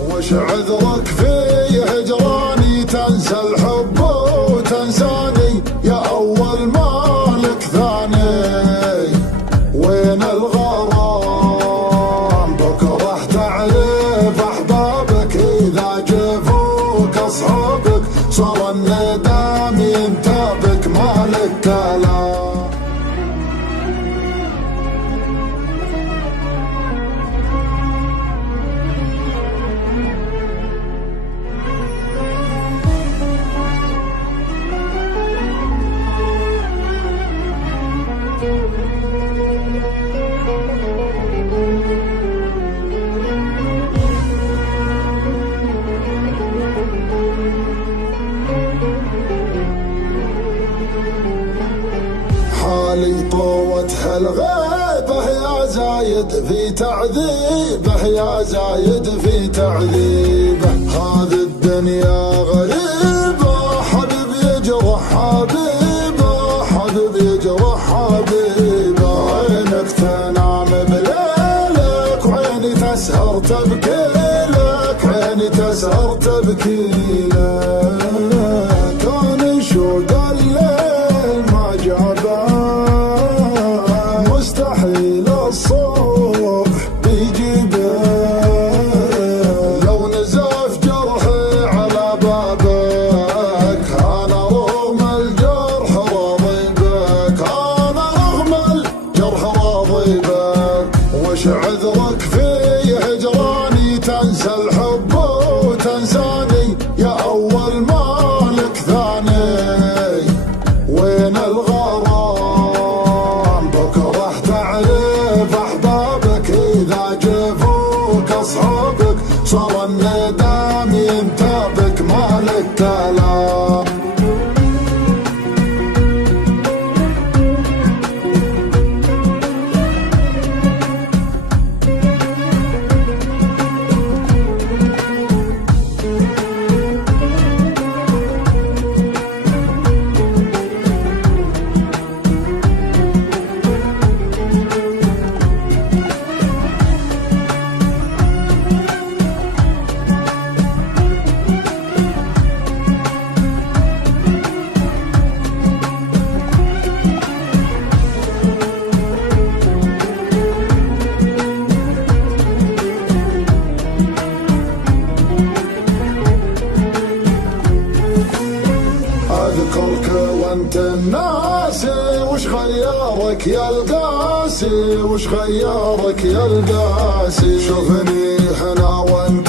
وش عذرك في هجراني؟ تنسى الحب وتنساني يا أول مالك ثاني. وين الغرام؟ بكره تعرف أحبابك إذا جفوك أصحابك. صار الندم ينتابك مالك كلام. حالي طوتها الغيبة يا زايد في تعذيبه، يا زايد في تعذيبه. هذه الدنيا غريبة، حبيب يجرح حبيبه، حبيب يجرح حبيبه. عينك تنام بليلك وعيني تسهر تبكي لك، عيني تسهر تبكي لك. كان شوق الليل ما جابه، مستحيل الصبح بيجيبه. لو نزف جرحي على بابك انا رغم الجرح راضي بك، انا رغم الجرح راضي بك. وش عذرك في هجراني؟ تنسى الحب وتنساني يا أول مالك ثاني. وين الغرام؟ بكره تعرف أحبابك إذا جفوك أصحابك. صار الندم ينتابك مالك كلام. اذكرك وانت الناسي، وش غيرك يا القاسي؟ وش غيرك يا القاسي؟ شوفني هنا وانت